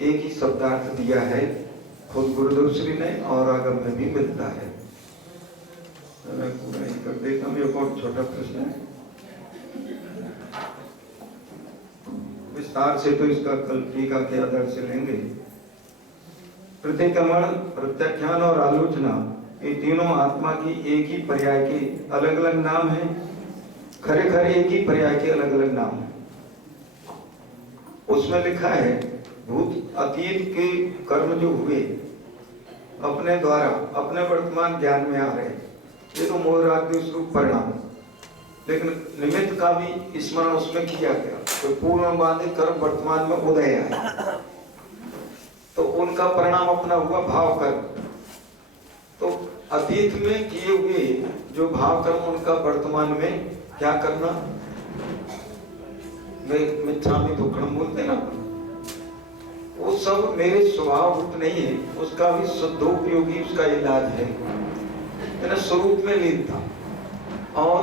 एक ही शब्दार्थ दिया है खुद गुरुदेव श्री ने और आगम में भी मिलता है। मैं पूरा ही कर देता हूँ। एक और छोटा प्रश्न है, विस्तार से तो इसका कल टीका के आधार से लेंगे। प्रतिक्रमण, प्रत्याख्यान और आलोचना, ये तीनों आत्मा की एक ही पर्याय के अलग अलग नाम हैं। खरे खरे एक ही पर्याय के अलग अलग नाम हैं। उसमें लिखा है भूत अतीत के कर्म जो हुए अपने द्वारा अपने वर्तमान ज्ञान में आ रहे, ये तो मोहराग्नि स्वरूप परिणाम, लेकिन निमित्त का भी स्मरण उसमें किया गया। तो पूर्व बाधित कर्म वर्तमान में उदय आए तो उनका परिणाम अपना हुआ भाव कर्म। तो अतीत में किए हुए जो भाव कर्म उनका वर्तमान में क्या करना, मिथ्यामि दुक्कड़म बोलते ना, वो सब मेरे स्वभाव रूप नहीं है, उसका भी शुद्धोपयोगी उसका इलाज है। मेरा स्वरूप में लीन था और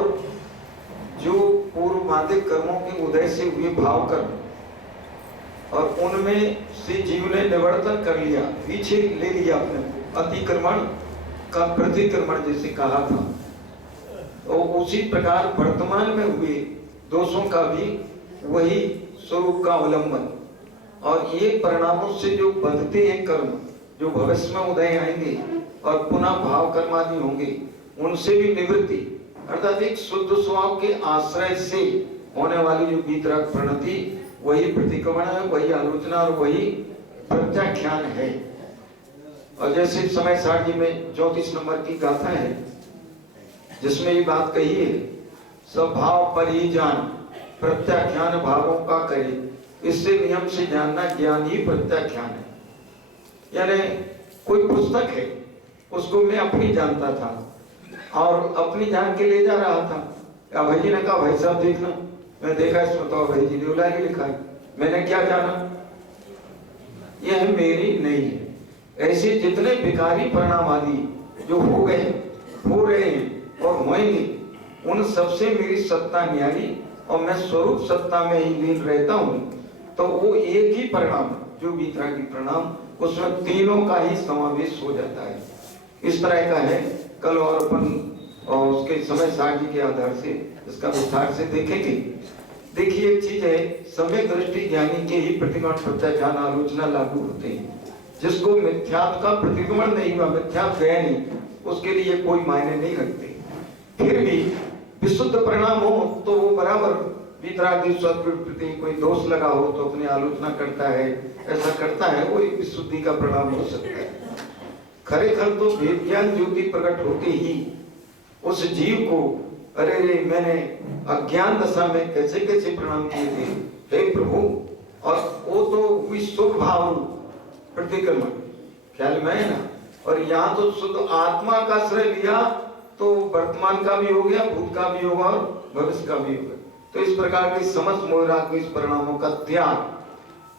जो पूर्व बाधित कर्मों के उदय से हुए भाव कर्म और उनमें से जीव ने निवर्तन कर लिया, पीछे ले लिया अपने को, अतिक्रमण का प्रतिक्रमण जैसे कहा था। तो उसी प्रकार वर्तमान में हुए दोषों का भी वही स्वरूप का अवलंबन, और ये परिणामों से जो बंधते हैं कर्म जो भविष्य में उदय आएंगे और पुनः भाव कर्म आदि होंगे, उनसे भी निवृत्ति अर्थात एक शुद्ध स्वभाव के आश्रय से होने वाली जो वीतराग प्रणति, वही प्रतिक्रमण है, वही आलोचना और वही प्रत्याख्यान है। और जैसे समय सारणी में 34 नंबर की गाथा है जिसमें ये बात कही है, स्वभाव पर ही जान प्रत्याख्यान भावों का करे, इससे नियम से जानना ज्ञान ही प्रत्याख्यान है। यानी कोई पुस्तक है उसको मैं अपनी जानता था और अपनी जान के ले जा रहा था। भाई जी ने कहा भाई साहब देखना, मैं देखा इसमें तो भाई जी ने लिखा है, मैंने क्या जाना, यह मेरी नहीं है। ऐसे जितने विकारी परिणाम आदि जो हो गए, हो रहे हैं और होंगे, उन सबसे मेरी सत्ता न्यारी और मैं स्वरूप सत्ता में ही लीन रहता हूँ। तो वो एक ही परिणाम जो वीतरागी परिणाम, उसमें तीनों का ही समावेश हो जाता है। इस तरह का है। कल और अपन और उसके समय सारणी के आधार से इसका विस्तार से देखेंगे। देखिए एक चीज है, सम्यक दृष्टि ज्ञानी के ही प्रतिक्रमण प्रत्याख्यान आलोचना लागू होते हैं। जिसको मिथ्यात्व का प्रतिक्रमण नहीं हुआ, मिथ्यात्व गया नहीं, उसके लिए कोई मायने नहीं रखते। फिर भी विशुद्ध परिणाम हो तो वो बराबर वीतरागी प्रति कोई दोष लगा हो तो अपनी आलोचना करता है, ऐसा करता है, वो एक विशुद्धि का परिणाम हो सकता है। खरेखर तो वेद ज्ञान ज्योति प्रकट होते ही उस जीव को, अरे रे मैंने अज्ञान दशा में कैसे कैसे प्रणाम किए थे, हे प्रभु, और वो तो विश्व भाव प्रतिक्रमण ख्याल में है ना। और यहाँ तो शुद्ध आत्मा का आश्रय लिया तो वर्तमान का भी हो गया, भूत का भी होगा और भविष्य का भी होगा। तो इस प्रकार के समस्त मोहराग इस परिणामों का त्याग,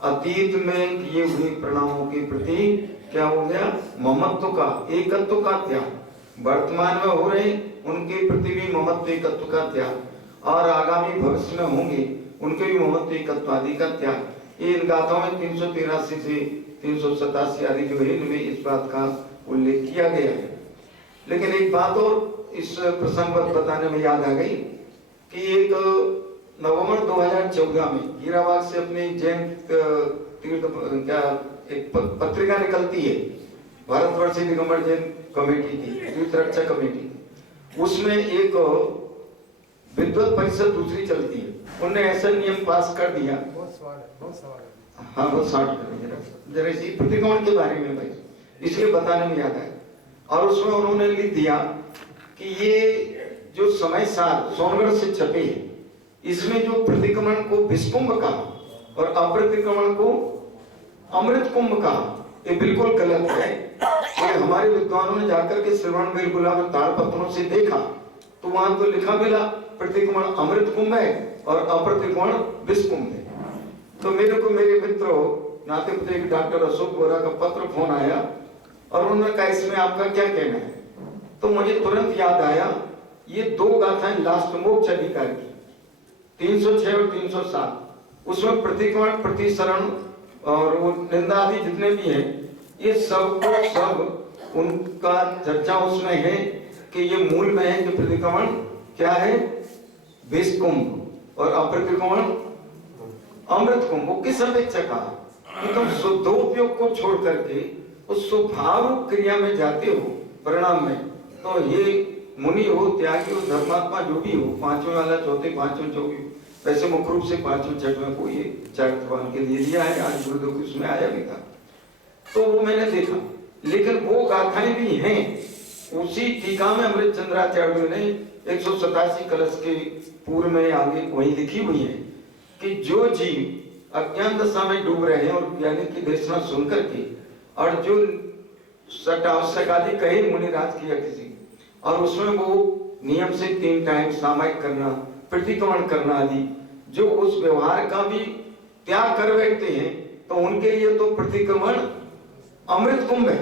अतीत में किए हुए परिणामों के प्रति क्या हो गया, ममत्व का एकत्व का त्याग, वर्तमान में हो रहे उनके प्रति भी ममत्व एकत्व का त्याग, और आगामी भविष्य में होंगे उनके भी ममत्व एकत्व आदि का त्याग। ये इन गाथाओं में 383 से 387 आदि जो है इनमें इस बात का उल्लेख किया गया है। लेकिन एक बात और इस प्रसंग बताने में याद आ गई कि एक नवंबर 2014 में हीराबाद से अपनी जैन तीर्थ क्या एक पत्रिका निकलती है, भारतवर्ष दिगंबर जैन कमेटी की, तीर्थ रक्षा कमेटी, उसमें एक विद्वत परिषद दूसरी चलती है। उन्होंने ऐसा नियम पास कर दिया, हाँ बहुत शार्ट जरा इसी प्रतिक्रमण के बारे में भाई इसलिए बताने में याद आया। और उसमें उन्होंने लिख दिया कि ये जो समय सार सोनगढ़ से छपे है, इसमें जो प्रतिक्रमण को विषकुंभ का और अप्रतिक्रमण को अमृत कुंभ का, ये बिल्कुल गलत है। ये हमारे विद्वानों ने जाकर के श्रवण बिलगुला में ताड़पत्रों से देखा तो वहां तो लिखा मिला प्रतिक्रमण अमृत कुंभ है और अप्रतिक्रमण विष कुंभ है। तो मेरे को मेरे मित्रों नाते पुते डॉक्टर अशोक बोरा का पत्र फोन आया और उन्होंने कहा इसमें आपका क्या कहना है। तो मुझे तुरंत याद आया ये दो गाथाएं लास्ट मोक्ष अधिकार की 306 और 307, उसमें प्रतिक्रमण प्रतिसरण और वो निंदा आदि जितने भी हैं, ये सब को सब उनका चर्चा उसमें है कि ये मूल में है कि प्रतिक्रमण क्या है, विष कुंभ, और अप्रतिक्रमण अमृत कुंभ। वो किस अपेक्षा कहा कि तुम शुद्धोपयोग को छोड़ करके उस स्वभाव क्रिया में जाते हो परिणाम में। तो ये मुनि हो, त्यागी हो, धर्मात्मा जो भी हो, पांचवें वाला, चौथे, पांचवें, जो भी, वैसे मुख्य रूप से पांचवें छठवें को ये चारित्रवान के लिए लिया है। आज गुरुदेव की उसमें आया भी था, तो वो मैंने देखा। लेकिन वो गाथाएं भी हैं उसी टीका में अमृतचंद्राचार्य ने 187 कलश के पूर्व में आगे वही लिखी हुई है कि जो जीव अज्ञान दशा में डूब रहे हैं और ज्ञानी की देशना सुन करके, और जो सटावश्यक आदि कहे मुनिराज किया किसी, और उसमें वो नियम से 3 टाइम सामायिक करना, प्रतिक्रमण करना आदि, जो उस व्यवहार का भी त्याग कर बैठते हैं, तो उनके लिए तो प्रतिक्रमण अमृत कुंभ है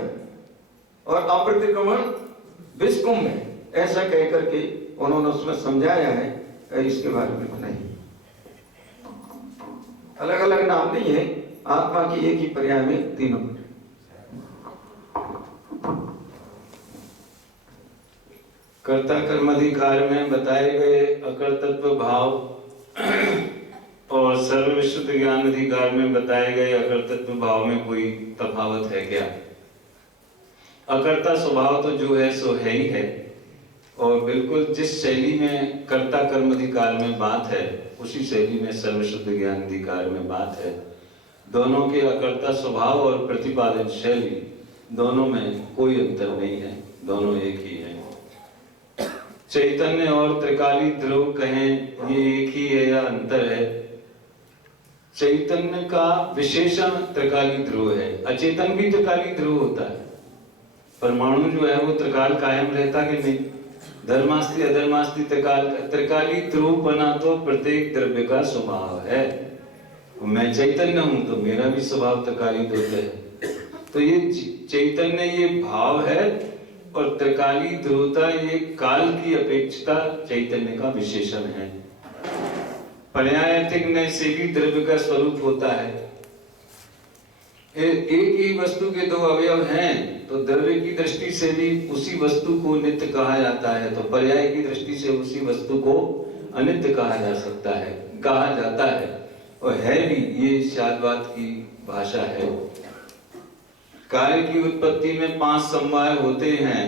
और अप्रतिक्रमण विष कुंभ है। ऐसा कह करके उन्होंने उसमें समझाया है। इसके बारे में नहीं, अलग अलग नाम नहीं है, आत्मा की एक ही पर्याय में तीनों। कर्ता कर्माधिकार में बताए गए अकर्तृत्व भाव और सर्व विशुद्ध ज्ञान अधिकार में बताए गए अकर्तृत्व भाव में कोई तफावत है क्या? अकर्ता स्वभाव तो जो है सो है ही है, और बिल्कुल जिस शैली में कर्ता कर्म अधिकार में बात है उसी शैली में सर्व शुद्ध ज्ञान अधिकार में बात है। दोनों के अकर्ता स्वभाव और प्रतिपादन शैली दोनों में कोई अंतर नहीं है, दोनों एक ही है। चैतन्य और त्रिकाली ध्रुव कहें ये एक ही है या अंतर है? चैतन्य का विशेषण त्रिकाली ध्रुव है, अचेतन भी त्रिकाली ध्रुव होता है। परमाणु जो है वो त्रिकाल कायम रहता कि नहीं? धर्मास्ति अधर्मास्ति त्रिकाल, त्रिकाली ध्रुव बना तो प्रत्येक द्रव्य का स्वभाव है। मैं चैतन्य हूं तो मेरा भी स्वभाव त्रिकाली ध्रुव है। तो ये चैतन्य ये भाव है, और त्रिकाली ध्रुवता ये काल की अपेक्षता चैतन्य का विशेषण है। पर्यायतिज्ञ से भी द्रव्य का स्वरूप होता है। एक ही वस्तु के दो अवयव हैं तो द्रव्य की दृष्टि से भी उसी वस्तु को नित्य कहा जाता है, तो पर्याय की दृष्टि से उसी वस्तु को अनित्य कहा जा सकता है, कहा जाता है, और है भी। ये शादवाद की भाषा है। कार्य की उत्पत्ति में 5 समवाय होते हैं।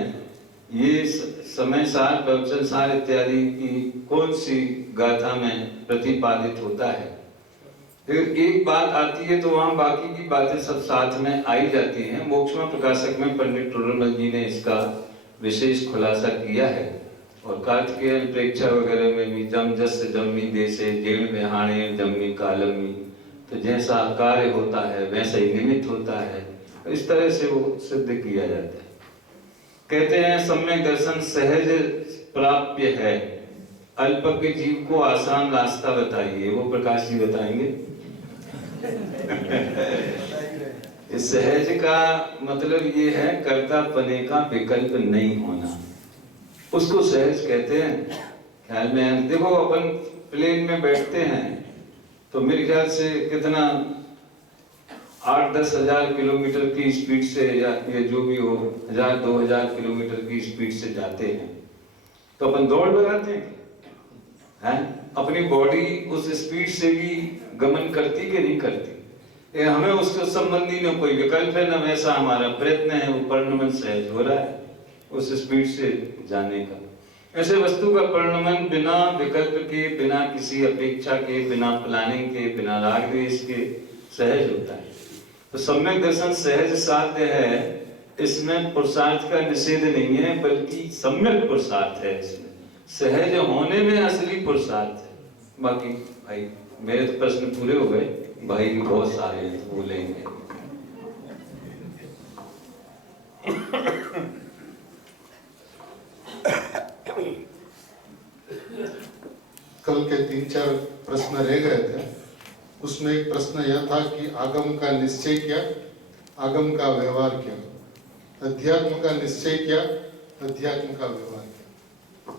ये समय सार, प्रवचन सार इत्यादि की कौन सी गाथा में प्रतिपादित होता है? फिर एक बात आती है तो वहां बाकी की बातें सब साथ में आई जाती हैं। मोक्षमा प्रकाशक में पंडित टोडरमल जी ने इसका विशेष खुलासा किया है, और कार्तिकेय प्रेक्षा वगैरह में भी जम जस जम्मी देशे जेण बेहाणे जम्मी कालमी, तो जैसा कार्य होता है वैसा ही निमित्त होता है। इस तरह से वो सिद्ध किया जाता है। कहते हैं सम्यक दर्शन सहज प्राप्य है, अल्पज्ञ जीव को आसान रास्ता बताइए। वो प्रकाश जी बताएंगे। इस सहज का मतलब ये है कर्तापने का विकल्प नहीं होना, उसको सहज कहते हैं। ख्याल में देखो, अपन प्लेन में बैठते हैं तो मेरे ख्याल से कितना 8-10 हजार किलोमीटर की स्पीड से, या ये जो भी हो 1000-2000 किलोमीटर की स्पीड से जाते हैं, तो अपन दौड़ लगाते हैं। अपनी बॉडी उस स्पीड से भी गमन करती कि नहीं करती? हमें उसके संबंधी न कोई विकल्प है, न वैसा हमारा प्रयत्न है। वो परिणमन सहज हो रहा है उस स्पीड से जाने का। ऐसे वस्तु का परिणमन बिना विकल्प के, बिना किसी अपेक्षा के, बिना प्लानिंग के, बिना राग द्वेष के सहज होता है। तो सम्यक दर्शन सहज साध्य है। इसमें पुरुषार्थ का निषेध नहीं है, बल्कि सम्यक पुरुषार्थ है। इसमें सहज होने में असली पुरुषार्थ है। बाकी भाई मेरे तो प्रश्न पूरे हो गए, भाई भी बहुत सारे हैं तो बोलेंगे। कल के 3-4 प्रश्न रह गए थे। उसमें एक प्रश्न यह था कि आगम का निश्चय क्या, आगम का व्यवहार क्या, अध्यात्म का निश्चय क्या, अध्यात्म का व्यवहार क्या।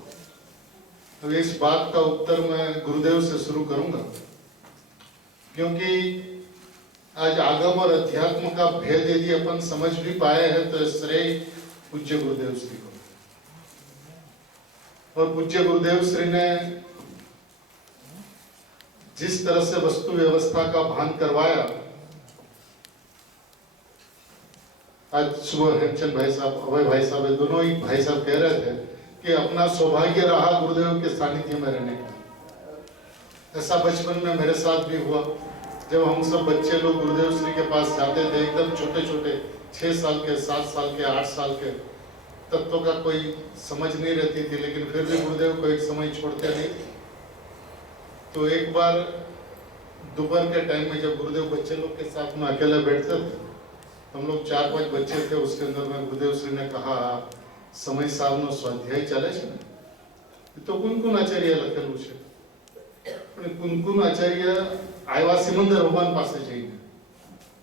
अब इस बात का उत्तर मैं गुरुदेव से शुरू करूंगा, क्योंकि आज आगम और अध्यात्म का भेद यदि अपन समझ भी पाए हैं तो श्रेय पूज्य गुरुदेव श्री को। और पूज्य गुरुदेव श्री ने जिस तरह से वस्तु व्यवस्था का भान करवाया, आज सुबह हेमचंद भाई साहब, अभय भाई साहब, दोनों ही भाई साहब कह रहे थे कि अपना सौभाग्य रहा गुरुदेव के सानिध्य में रहने का। ऐसा बचपन में मेरे साथ भी हुआ, जब हम सब बच्चे लोग गुरुदेव श्री के पास जाते थे, एकदम छोटे छोटे 6 साल के, 7 साल के, 8 साल के, तत्वों का कोई समझ नहीं रहती थी, लेकिन फिर भी गुरुदेव को एक समय छोड़ते नहीं। तो एक बार दोपहर के टाइम में जब गुरुदेव बच्चे लोग के साथ में अकेले बैठते थे, हम लोग 4-5 बच्चे थे, उसके अंदर में गुरुदेव श्री ने कहा, समय साहब नो स्वाध्याय चले छे ने तो कुन आचार्य लखेલું છે, પણ कुन आचार्य આવ્યા સિમંદર ભગવાન પાસે જઈને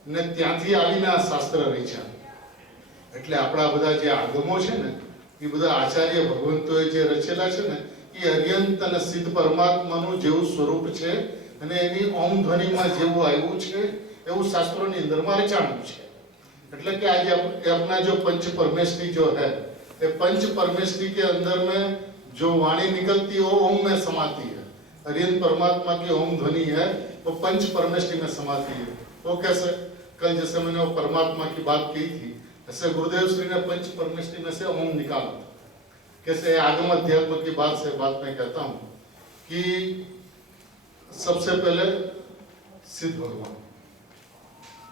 ને ત્યાંથી આવીને આ શાસ્ત્ર રચ્યા। એટલે આપણા બધા જે આગમો છે ને એ બધા આચાર્ય ભગવંતોએ જે રચેલા છે ને એ અર્યંત અને સિદ્ધ પરમાત્માનું જેવું સ્વરૂપ છે અને એની ઓમ ધ્વનિમાં જેવું આવ્યું છે એવું શાસ્ત્રોની અંદરમાં રચાણું છે। એટલે કે आज अपना जो पंच परमेष्ठी जो है, ये पंच परमेष्ठी के अंदर में जो वाणी निकलती है वो ओम में समाती है। अरियंत परमात्मा की ओम ध्वनि है वो पंच परमेष्ठी में समाती है। वो कैसे? कल जैसे मैंने वो परमात्मा की बात की थी, ऐसे गुरुदेव श्री ने पंच परमेष्ठी में से ओम निकाला था। कैसे? आगम अध्यात्म की बात से बात मैं कहता हूँ कि सबसे पहले सिद्ध भगवान,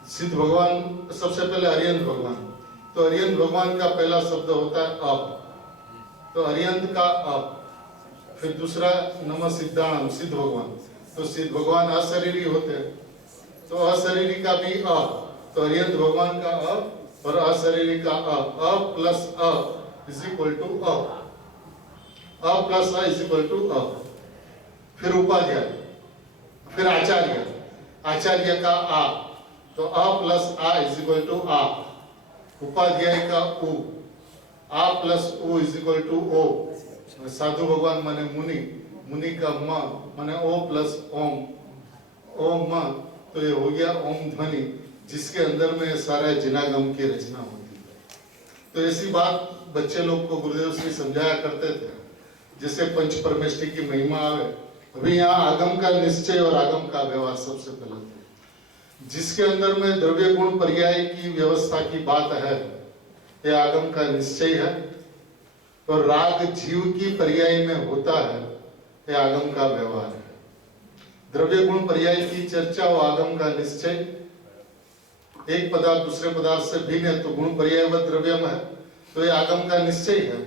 सिद्ध भगवान सबसे पहले अरियंत भगवान। तो अरियंत भगवान का पहला शब्द होता है अप, तो अरियंत का अप। फिर दूसरा नमः सिद्धाणम, सिद्ध भगवान। तो सिद्ध भगवान अशरीरी होते हैं, तो अशरीरी का भी अ, तो अरियंत भगवान का अ और अशरीरी का अ प्लस अ इज इक्वल टू अ प्लस अ इज इक्वल टू अ। फिर उपाध्याय, फिर आचार्य, आचार्य का आ, तो अ प्लस आ इज इक्वल टू आ। उपाध्याय का उ, आ प्लस उ इज इक्वल टू ओ। साधु भगवान माने मुनि, मुनि का म माने ओ प्लस ओम, ओम म, तो ये हो गया ओम ध्वनि, जिसके अंदर में सारा जिनागम की रचना होती है। तो ऐसी बात बच्चे लोग को गुरुदेव श्री समझाया करते थे, जैसे पंच परमेष्ठी की महिमा आवे। अभी यहाँ आगम का निश्चय और आगम का व्यवहार सबसे पहले, जिसके अंदर में द्रव्य गुण पर्याय की व्यवस्था की बात है, यह आगम का निश्चय है। और राग जीव की पर्याय में होता है, यह आगम का व्यवहार है। द्रव्य गुण पर्याय की चर्चा और आगम का निश्चय। एक पदार्थ दूसरे पदार्थ से भिन्न है तो गुण पर्याय व द्रव्यम है, तो यह आगम का निश्चय है।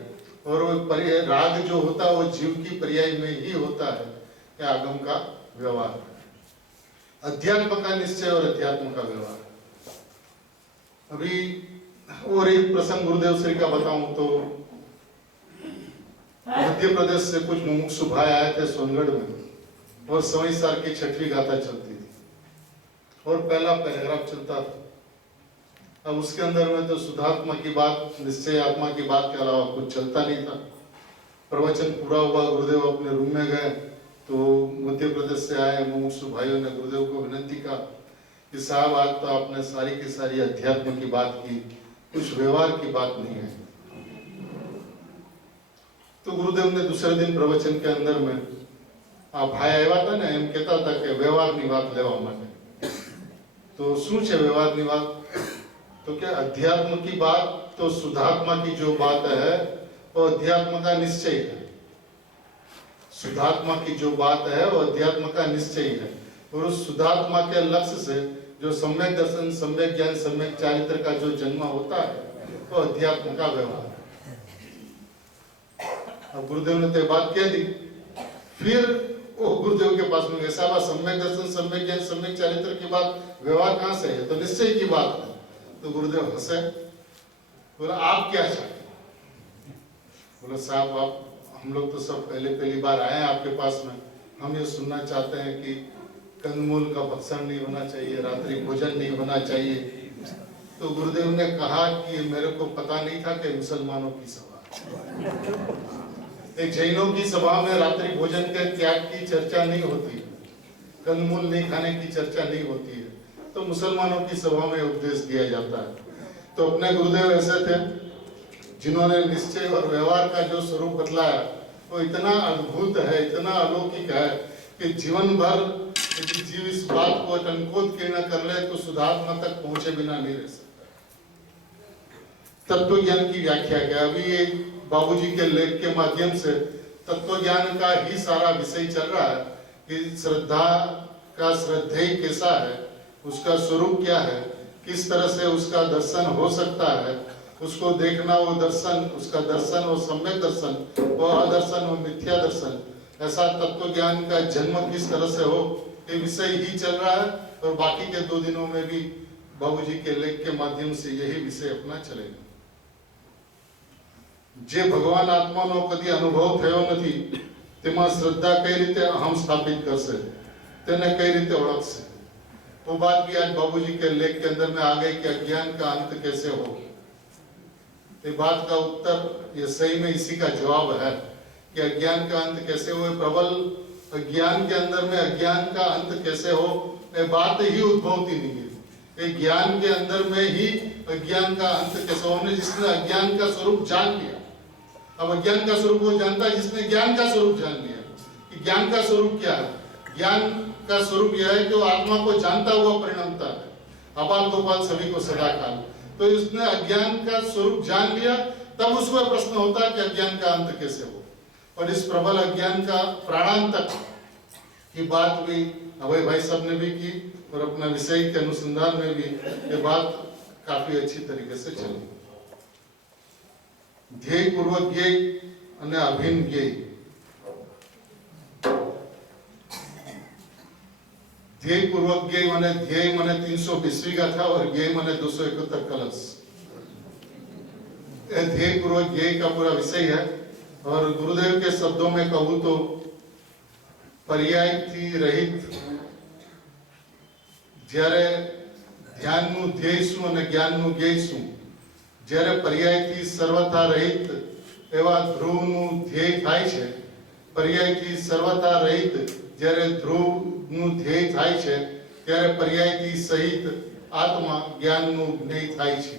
और वो पर्याय राग जो होता है वो जीव की पर्याय में ही होता है, यह आगम का व्यवहार है। अध्यात्म का निश्चय और अध्यात्म का व्यवहार। अभी और एक प्रसंग गुरुदेव श्री का बताऊं तो मध्य प्रदेश से कुछ मुमुक्षु भाई आए थे सोनगढ़ में, और सवई सार की 6वीं गाथा चलती थी और पहला पैराग्राफ चलता था। अब उसके अंदर में तो शुद्धात्मा की बात, निश्चय आत्मा की बात के अलावा कुछ चलता नहीं था। प्रवचन पूरा हुआ, गुरुदेव अपने रूम में गए तो मध्य प्रदेश से आए मुमुक्षु भाइयों ने गुरुदेव को विनती का कि साहब आज तो आपने सारी की सारी अध्यात्म की बात की, कुछ व्यवहार की बात नहीं है। तो गुरुदेव ने दूसरे दिन प्रवचन के अंदर में आ भाई आया था ना, एम कहता था कि व्यवहाરની વાત લેવા માટે। तो શું છે વ્યવહારની વાત? तो क्या अध्यात्म की बात, तो शुद्धात्मा की जो बात है वो अध्यात्म का निश्चय है। शुद्धात्मा की जो बात है वो अध्यात्म का निश्चय है। और उस शुद्धात्मा के लक्ष्य से जो सम्यक दर्शन, सम्यक ज्ञान, सम्यक चारित्र का जो जन्म होता है वो अध्यात्म का व्यवहार है। अब गुरुदेव ने तो बात कह दी, फिर वो गुरुदेव के पास में ऐसा सम्यक दर्शन, सम्यक ज्ञान, सम्यक चारित्र की बात व्यवहार कहाँ से है? तो निश्चय की बात है। तो गुरुदेव हंसे, बोला आप क्या चाहते? बोला साहब आप, हम लोग तो सब पहली बार आए हैं आपके पास में, हम ये सुनना चाहते हैं कि कंदमूल का भक्षण नहीं होना चाहिए, रात्रि भोजन नहीं होना चाहिए। तो गुरुदेव ने कहा कि मेरे को पता नहीं था कि मुसलमानों की सभा, एक जैनों की सभा में रात्रि भोजन के त्याग की चर्चा नहीं होती, कंदमूल नहीं खाने की चर्चा नहीं होती है। तो मुसलमानों की सभा में उपदेश दिया जाता है। तो अपने गुरुदेव ऐसे थे जिन्होंने निश्चय और व्यवहार का जो स्वरूप बतलाया वो इतना अद्भुत है, इतना अलौकिक है कि जीवन भर यदि जीव इस बात को टनकोद के न कर ले तो सुधात्मा तक पहुंचे बिना नहीं रह सकता। तत्व ज्ञान की व्याख्या क्या? अभी ये बाबूजी के लेख के माध्यम से तत्व ज्ञान का ही सारा विषय चल रहा है कि श्रद्धा का श्रद्धेय कैसा है, उसका स्वरूप क्या है, किस तरह से उसका दर्शन हो सकता है, उसको देखना वो दर्शन, उसका दर्शन वो सम्यक दर्शन, वो अदर्शन वो मिथ्या दर्शन, ऐसा तत्व ज्ञान का जन्म किस तरह से हो, ये विषय ही चल रहा है। और बाकी के 2 दिनों में भी बाबूजी के लेख के माध्यम से यही विषय अपना चलेगा। જે ભગવાન આત્માનો કદી અનુભવ થયો નથી તેમાં શ્રદ્ધા કઈ રીતે અહમ સ્થાપિત કરશે, તેને કઈ રીતે ઓળખશે? वो बात भी आज बाबूजी के लेख के अंदर में आ गई कि अज्ञान का अंत कैसे हो। ये बात का उत्तर ये सही में इसी का जवाब है कि अज्ञान का अंत कैसे हो। प्रबल अज्ञान के अंदर में अज्ञान का अंत कैसे हो, ये बात ही उद्भवती नहीं है। एक ज्ञान के अंदर में ही अज्ञान का अंत कैसे होने, जिसने अज्ञान का स्वरूप जान लिया। अब अज्ञान का स्वरूप वो जानता है जिसने ज्ञान का स्वरूप जान लिया कि ज्ञान का स्वरूप क्या है। ज्ञान का स्वरूप यह है कि वो आत्मा को जानता हुआ परिणमता है। अपाल गोपाल सभी को सदा काल। तो इसने अज्ञान का स्वरूप जान लिया, तब उसको प्रश्न होता है कि अज्ञान का अंत कैसे हो। और इस प्रबल अज्ञान का प्राणांतक की बात भी अभय भाई साहब ने भी की और अपना विषय के अनुसंधान में भी ये बात काफी अच्छी तरीके से चली। ध्येय पूर्वक ज्ञेय અને અભિન્ન જ્ઞેય। ध्येय पूर्वक ज्ञेय माने ध्येय माने 320वीं गाथा और ज्ञेय माने 271 कलश। ध्येय पूर्वक ज्ञेय का पूरा विषय है। और गुरुदेव के शब्दों में कहूं तो पर्याय थी रहित જ્યારે ધ્યાનનું ધ્યેય શું અને જ્ઞાનનું જ્ઞેય શું, જ્યારે પર્યાયથી સર્વથા રહિત એવા ધ્રુવનું ધ્યેય થાય છે, પર્યાયથી સર્વથા રહિત જ્યારે ધ્રુવનું ધ્યેય થાય છે ત્યારે પર્યાયથી સહિત આત્મા જ્ઞાનનું જ્ઞેય થાય છે।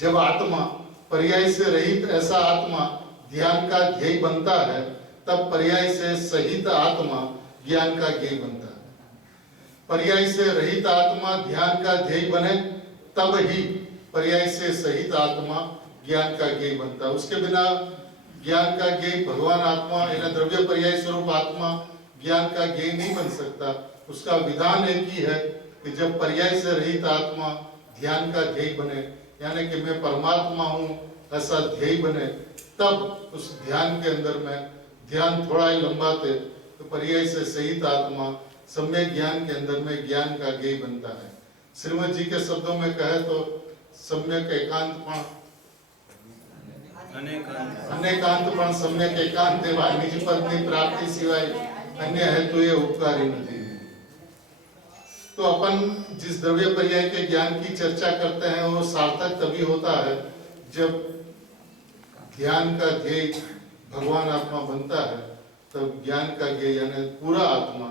जब आत्मा पर्याय से रहित ऐसा आत्मा ध्यान का ध्येय बनता है, तब पर्याय से सहित आत्मा ज्ञान का ध्येय बनता है। पर्याय से रहित आत्मा ध्यान का ध्येय बने तब ही पर्याय से सहित आत्मा ज्ञान का ध्येय बनता है। उसके बिना ज्ञान का ध्येय भगवान आत्मा यानी द्रव्य पर्याय स्वरूप आत्मा ज्ञान का ध्येय नहीं बन सकता। उसका विधान एक ही है कि जब पर्याय से रहित आत्मा ध्यान का ध्येय बने, यानी कि मैं परमात्मा हूँ ऐसा ध्येय बने, तब उस ध्यान के अंदर में ध्यान थोड़ा ही लंबाते तो पर्याय से सहित आत्मा सम्यक ज्ञान के अंदर में ज्ञान का ध्येय बनता है। श्रीमद जी के शब्दों में कहे तो सम्यक एकांतपण अनेकांतपण सम्यक एकांत एवं निज पद प्राप्ति सिवाय अन्य हेतु ये उपकारी नहीं। तो अपन जिस द्रव्य पर्याय के ज्ञान की चर्चा करते हैं वो सार्थक तभी होता है जब ज्ञान का ध्येय भगवान आत्मा बनता है, तब ज्ञान का ध्येय यानी पूरा आत्मा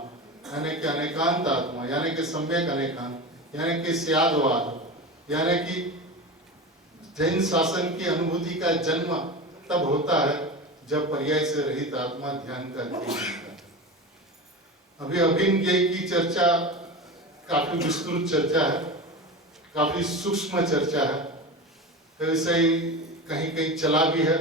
यानी कि अनेकांत आत्मा यानी कि सम्यक अनेकांत यानी कि स्यादवाद यानी कि जैन शासन की अनुभूति का जन्म तब होता है जब पर्याय से रहित आत्मा ध्यान का ध्येय बनता है। अभी अभिन्न ज्ञेय की चर्चा काफी विस्तृत चर्चा है, काफी सूक्ष्म चर्चा है, तो विषय कहीं कहीं चला भी है।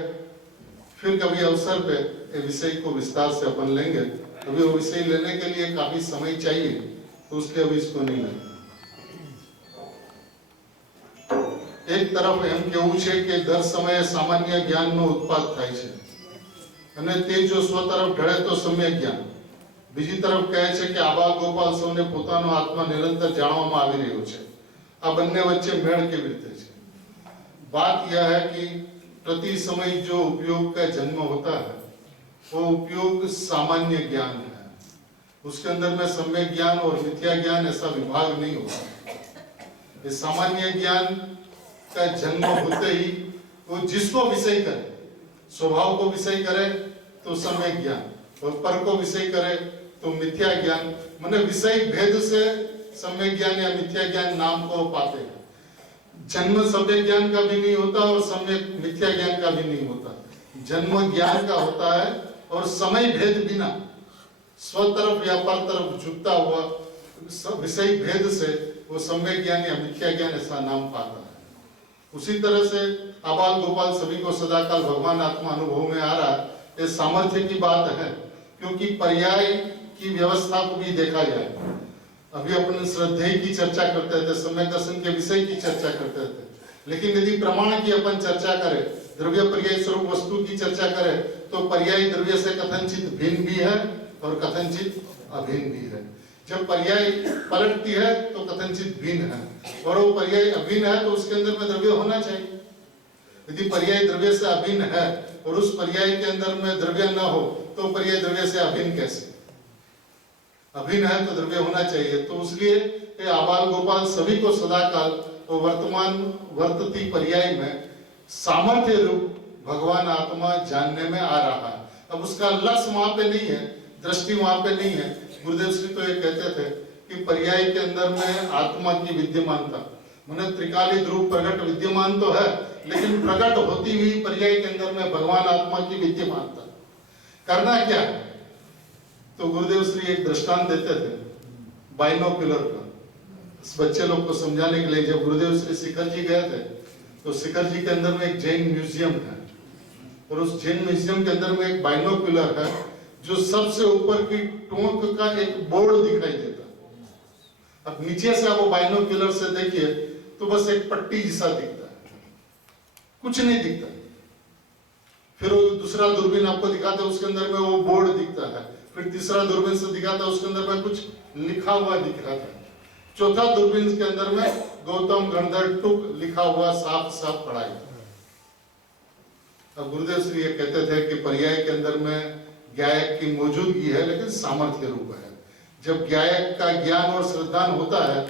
फिर कभी अवसर पे ये विषय को विस्तार से अपन लेंगे। अभी वो विषय लेने के लिए काफी समय चाहिए, तो उसके अभी इसको नहीं लेंगे। एक तरफ एम केवुं छे के दर समये सामान्य ज्ञानનો ઉત્પાદ થાય છે અને તે જો સ્વ તરફ ઢળે તો સમ્યક જ્ઞાન। બીજી તરફ કહે છે કે આબા ગોપાલ સૌને પોતાનો આત્મા નિરંતર જાણવામાં આવી રહ્યો છે। આ બંને વચ્ચે મેળ કેવી રીતે છે? बात यह है कि प्रति समय जो उपयोग का जन्म होता है वो उपयोग सामान्य ज्ञान है। उसके अंदर में सम्यक ज्ञान और मिथ्या ज्ञान ऐसा विभाग नहीं होता। ये सामान्य ज्ञान का जन्म होते ही वो जिसको विषय करे, स्वभाव को विषय करे तो सम्यक ज्ञान और पर को विषय करे तो मिथ्या ज्ञान, माने विषय भेद से सम्यक ज्ञान या मिथ्या ज्ञान नाम को पाते हैं। जन्म सम्यक ज्ञान का भी नहीं होता और सम्यक मिथ्या ज्ञान का भी नहीं होता। जन्म ज्ञान का होता है और समय भेद बिना स्व तरफ या पर तरफ झुकता हुआ विषय भेद से वो सम्यक ज्ञान या मिथ्या ज्ञान ऐसा नाम पाता है। उसी तरह से आबाल गोपाल सभी को सदाकाल भगवान आत्मा अनुभव में आ रहा है। ये सामर्थ्य की बात है, क्योंकि पर्याय की व्यवस्था को भी देखा जाए। अभी अपन श्रद्धेय की चर्चा करते थे, सम्यक दर्शन के विषय की चर्चा करते थे, लेकिन यदि प्रमाण की अपन चर्चा करें, द्रव्य पर्याय स्वरूप वस्तु की चर्चा करें, तो पर्याय द्रव्य से कथनचित भिन्न भी है और कथनचित अभिन्न भी है। जब पर्याय पलटती है तो कथनचित भिन्न है, और वो पर्याय अभिन्न है तो उसके अंदर में द्रव्य होना चाहिए। यदि पर्याय द्रव्य से अभिन्न है और उस पर्याय के अंदर में द्रव्य न हो तो पर्याय द्रव्य से अभिन्न कैसे? अभिन्न है तो द्रव्य होना चाहिए। तो इसलिए आबाल गोपाल सभी को सदाकाल वो वर्तमान वर्तती पर्याय में सामर्थ्य रूप भगवान आत्मा जानने में आ रहा है। अब उसका लक्ष्य वहां पे नहीं है, दृष्टि वहां पे नहीं है। गुरुदेव श्री तो ये कहते थे कि पर्याय के अंदर में आत्मा की विद्यमानता, माने त्रिकाली ध्रुव प्रकट विद्यमान तो है, लेकिन प्रकट होती हुई पर्याय के अंदर में भगवान आत्मा की विद्यमानता। करना क्या है? तो गुरुदेव श्री एक दृष्टांत देते थे बाइनोक्यूलर का, इस बच्चे लोग को समझाने के लिए। जब गुरुदेव श्री शिखर जी गए थे तो शिखर जी के अंदर में एक जैन म्यूजियम है, और उस जैन म्यूजियम के अंदर में एक बाइनोक्यूलर है जो सबसे ऊपर की टोंक का एक बोर्ड दिखाई देता है। अब नीचे से आप वो बाइनोक्यूलर से देखिए तो बस एक पट्टी जैसा दिखता है, कुछ नहीं दिखता। फिर वो दूसरा दूरबीन आपको दिखाते हैं, उसके अंदर में वो बोर्ड दिखता है। फिर तीसरा दूरबीन से दिखाता है, उसके अंदर में कुछ लिखा हुआ दिख रहा था। चौथा दूरबीन के अंदर में गौतम गंधर टुक लिखा हुआ साफ साफ पढ़ाई। अब गुरुदेव श्री ये कहते थे कि पर्याय के अंदर में ज्ञायक की मौजूदगी है, लेकिन सामर्थ्य रूप है। जब ज्ञायक का ज्ञान और श्रद्धान होता है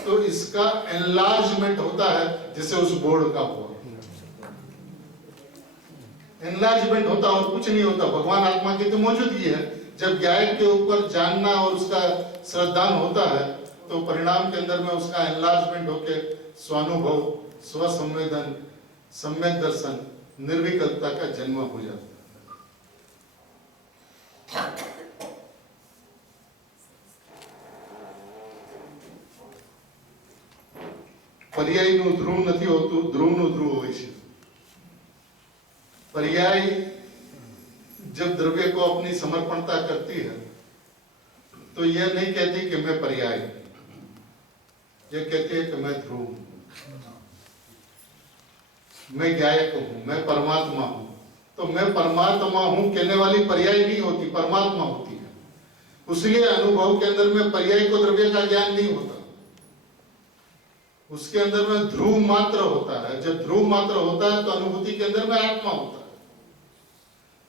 तो इसका एनलार्जमेंट होता है, जैसे उस बोर्ड का हुआ एनलार्जमेंट होता और कुछ नहीं होता। भगवान आत्मा की तो मौजूदगी है। जब ज्ञायक के ऊपर जानना और उसका श्रद्धान होता है तो परिणाम के अंदर में उसका एनलार्जमेंट होके स्वानुभव, स्वसंवेदन, सम्यक दर्शन, निर्विकल्पता का जन्म हो जाता है। पर्यायનું ધ્રુવ નથી હોતું, ધ્રુવનું ધ્રુવ હોય છે। पर्याय जब द्रव्य को अपनी समर्पणता करती है तो यह नहीं कहती कि मैं पर्याय, यह कहती है कि मैं ध्रुव, मैं ज्ञायक हूं, मैं परमात्मा हूं। तो मैं परमात्मा हूं कहने वाली पर्याय नहीं होती, परमात्मा होती है। उसलिए अनुभव के अंदर में पर्याय को द्रव्य का ज्ञान नहीं होता, उसके अंदर में ध्रुव मात्र होता है। जब ध्रुव मात्र होता है तो अनुभूति के अंदर में आत्मा होता है,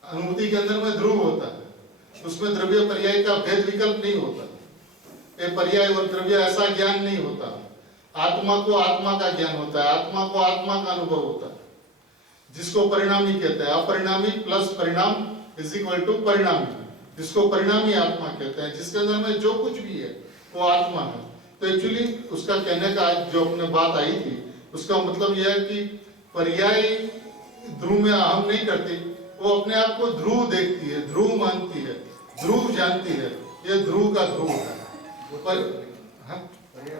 अनुभूति के अंदर में ध्रुव होता है। उसमें द्रव्य पर्याय का भेद विकल्प नहीं होता। ये पर्याय और द्रव्य ऐसा ज्ञान नहीं होता। आत्मा को आत्मा का ज्ञान होता है, आत्मा को आत्मा का अनुभव होता है, जिसको परिणामी कहते हैं। अपरिणामी प्लस परिणाम इज इक्वल टू परिणामी, जिसको परिणामी आत्मा कहते हैं। जिसके अंदर में जो कुछ भी है वो आत्मा है। तो एक्चुअली उसका कहने का जो अपने बात आई थी, उसका मतलब यह है कि पर्याय ध्रुव में अहम नहीं करती, वो अपने आप को ध्रुव देखती है, ध्रुव मानती है, ध्रुव जानती है। ये ध्रुव का ध्रुव है। पर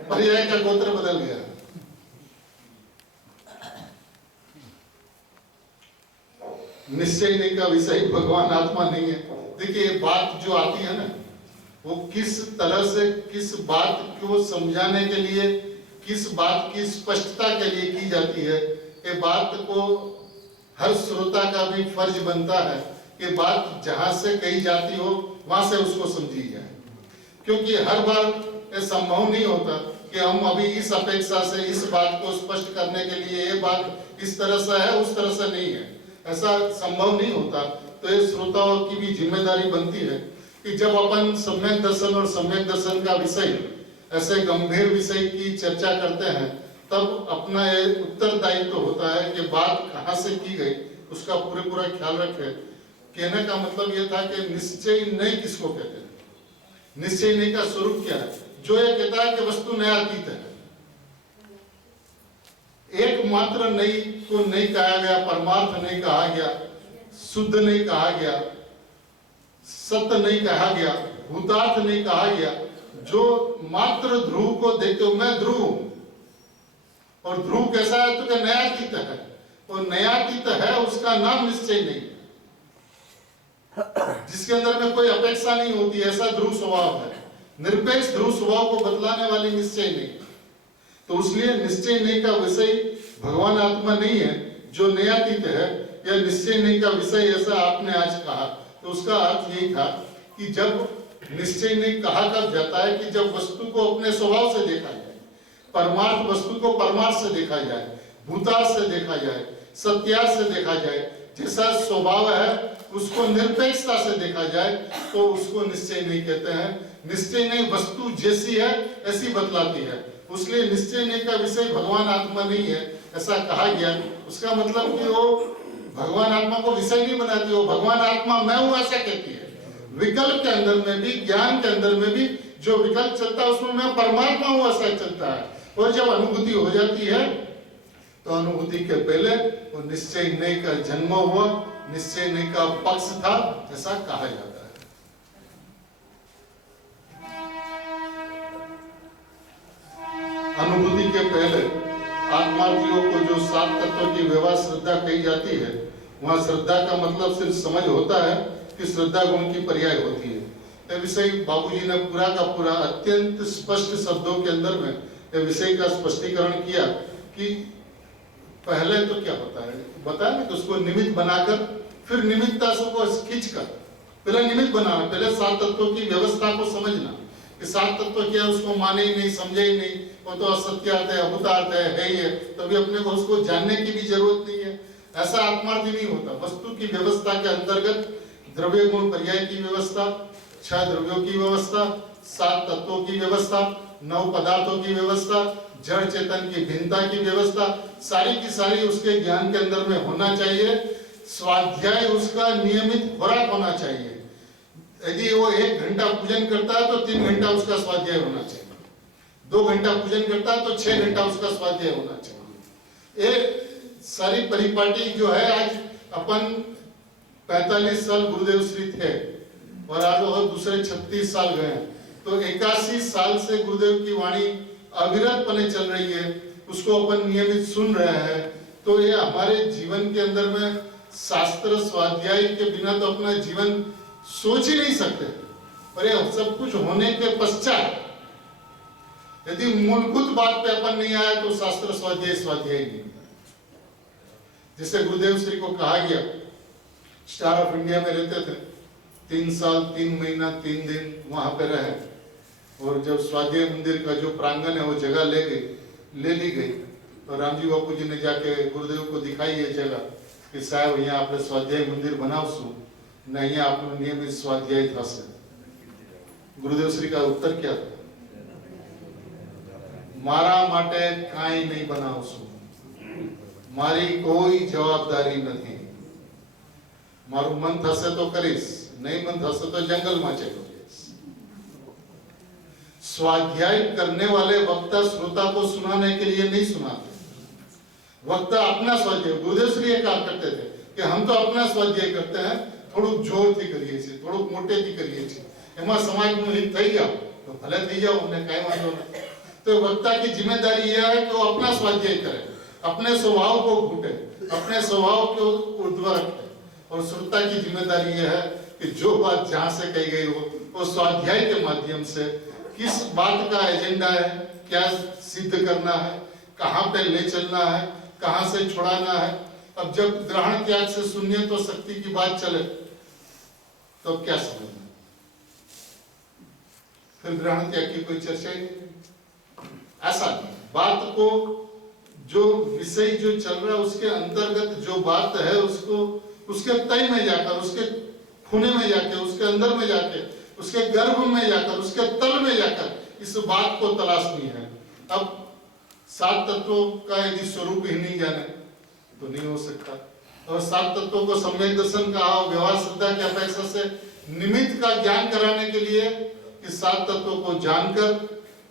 पर्याय का गोत्र बदल गया। निश्चय नहीं का विषय भगवान आत्मा नहीं है। देखिए बात जो आती है ना, वो किस तरह से किस बात को समझाने के लिए, किस बात की स्पष्टता के लिए की जाती है, ये बात को हर श्रोता का भी फर्ज बनता है कि बात जहां से कही जाती हो वहां से उसको समझी जाए। क्योंकि हर बार ये संभव नहीं होता कि हम अभी इस अपेक्षा से इस बात को स्पष्ट करने के लिए ये बात इस तरह से है, उस तरह से नहीं है, ऐसा संभव नहीं होता। तो ये श्रोताओं की भी जिम्मेदारी बनती है कि जब अपन सम्यक दर्शन और सम्यक दर्शन का विषय, ऐसे गंभीर विषय की चर्चा करते हैं, तब अपना ये उत्तरदायित्व होता है कि बात कहाँ से की गई उसका पूरा ख्याल रखे। कहने का मतलब यह था कि निश्चय नहीं किसको कहते हैं, निश्चय नहीं का स्वरूप क्या है। जो ये कहता है कि वस्तु न्यायातीत है। एकमात्र नई को नहीं कहा गया, परमार्थ नहीं कहा गया, शुद्ध नहीं कहा गया, सत्य नहीं कहा गया, भूतार्थ नहीं कहा गया। जो मात्र ध्रुव को देखते हो, मैं ध्रुव हूं, और ध्रुव कैसा है? तो क्या न्यायातीत है, और न्यायातीत है उसका नाम निश्चय नहीं, जिसके अंदर में कोई अपेक्षा नहीं होती, ऐसा ध्रुव स्वभाव है। निरपेक्ष ध्रुव स्वभाव को बदलाने वाली निश्चय नहीं। तो इसलिए निश्चय नहीं का विषय भगवान आत्मा नहीं है जो न्यायातीत है, या निश्चय नहीं का विषय ऐसा आपने आज कहा। तो उसका अर्थ यही था कि जब निश्चय नहीं कहा कब जाता है कि जब वस्तु को अपने स्वभाव से देखा जाए, परमार्थ वस्तु को परमार्थ से देखा जाए, भूतार्थ से देखा जाए, सत्यार्थ से देखा जाए, जैसा स्वभाव है उसको निरपेक्षता से देखा जाए, तो उसको निश्चय नहीं कहते हैं। निश्चय नहीं वस्तु जैसी है ऐसी बतलाती है, इसलिए निश्चय नहीं का विषय भगवान आत्मा नहीं है ऐसा कहा गया। उसका मतलब कि वो भगवान आत्मा को विषय नहीं बनाती, वो भगवान आत्मा मैं हूं ऐसा कहती है। विकल्प के अंदर में भी, ज्ञान के अंदर में भी जो विकल्प चलता है उसमें मैं परमात्मा हूं ऐसा चलता है। और जब अनुभूति हो जाती है तो अनुभूति के पहले वो निश्चय नहीं का जन्म हुआ, निश्चय नहीं का पक्ष था ऐसा कहा जाता है। अनुभूति के पहले आत्मार्थियों को जो 7 तत्वों की व्यवहार श्रद्धा कही जाती है, वहां श्रद्धा का मतलब सिर्फ समझ होता है कि श्रद्धा गुण की पर्याय होती है। यह विषय बाबूजी ने पूरा का पूरा अत्यंत स्पष्ट शब्दों के अंदर में यह विषय का स्पष्टीकरण किया कि पहले तो क्या होता है बताया कि उसको निमित्त बनाकर फिर निमित्तता को खींचकर पहले निमित्त बनाना, पहले 7 तत्वों की व्यवस्था को समझना कि 7 तत्व क्या उसको माने ही नहीं, समझे ही नहीं, वो तो असत्यार्थ है, अभूतार्थ है ही है, तभी अपने को उसको जानने की भी जरूरत नहीं है। ऐसा आत्मार्थी नहीं होता। वस्तु की व्यवस्था के अंतर्गत द्रव्य गुण पर्याय की व्यवस्था, 6 द्रव्यों की व्यवस्था, 7 तत्वों की व्यवस्था, 9 पदार्थों की व्यवस्था, जड़ चेतन की भिन्नता की व्यवस्था, सारी की सारी उसके ज्ञान के अंदर में होना चाहिए। स्वाध्याय उसका नियमित खुराक होना चाहिए। यदि वो 1 घंटा पूजन करता है तो 3 घंटा उसका स्वाध्याय होना चाहिए, 2 घंटा पूजन करता है तो 6 घंटा उसका स्वाध्याय होना चाहिए। ये सारी परिपाटी जो है, आज अपन 45 साल गुरुदेव श्री थे और आज वो दूसरे 36 साल गए, तो 81 साल से गुरुदेव की वाणी अविरत पने चल रही है, उसको अपन नियमित सुन रहे हैं। तो ये हमारे जीवन के अंदर में शास्त्र स्वाध्याय के बिना तो अपना जीवन सोच ही नहीं सकते। और ये सब कुछ होने के पश्चात यदि मूलभूत बात पे अपन नहीं आया तो शास्त्र स्वाध्याय नहीं। जिसे गुरुदेव श्री को कहा गया, स्टार ऑफ इंडिया में रहते थे, 3 साल 3 महीना 3 दिन वहां पे रहे, और जब स्वाध्याय मंदिर का जो प्रांगण है वो जगह ले ली गई, और रामजी बापू जी ने जाके गुरुदेव को दिखाई ये जगह कि साहब यहाँ आपने स्वाध्याय मंदिर बनावशु नहीं, आपने नियमित स्वाध्याय था से। गुरुदेव श्री का उत्तर क्या था? मारा माटे काई नहीं बनावशु, मारी कोई जवाबदारी नहीं। मारू मन थसे तो करीस, नहीं मन थसे तो जंगल में चलो। स्वाध्याय करने वाले वक्ता श्रोता को सुनाने के लिए नहीं सुनाते, वक्ता अपना स्वाध्याय। गुरुदेव श्री ये कहा करते थे कि हम तो अपना स्वाध्याय करते हैं, थोड़ું જોરથી કરીએ છીએ, થોડુંક મોટેથી કરીએ છીએ, એમાં સમાજનું હિત થઈ જાવ તો ભલે થઈ જાવ, અમને કાંઈ વાંધો નથી। तो वक्ता की जिम्मेदारी यह है कि वो अपना स्वाध्याय करे, अपने स्वभाव को घूटे, अपने स्वभाव को ऊर्ध्व रखे, और श्रोता की जिम्मेदारी यह है कि जो बात जहां से कही गई हो वो स्वाध्याय के माध्यम से किस बात का एजेंडा है, क्या सिद्ध करना है, कहां पे ले चलना है, कहां से छुड़ाना है। अब जब ग्रहण त्याग से शून्य तो शक्ति की बात चले तो क्या समझना, फिर ग्रहण त्याग की कोई चर्चा ही नहीं। ऐसा बात को जो विषय जो चल रहा है उसके अंतर्गत जो बात है उसको उसके तय में जाकर, उसके खूने में जाके, उसके अंदर में जाके, उसके गर्भ में जाकर, उसके तल में जाकर इस बात को तलाशनी है। अब 7 तत्वों का यदि स्वरूप ही नहीं जाने तो नहीं हो सकता, और 7 तत्वों को सम्यक दर्शन का व्यवहार श्रद्धा की अपेक्षा से निमित्त का ज्ञान कराने के लिए इस 7 तत्वों को जानकर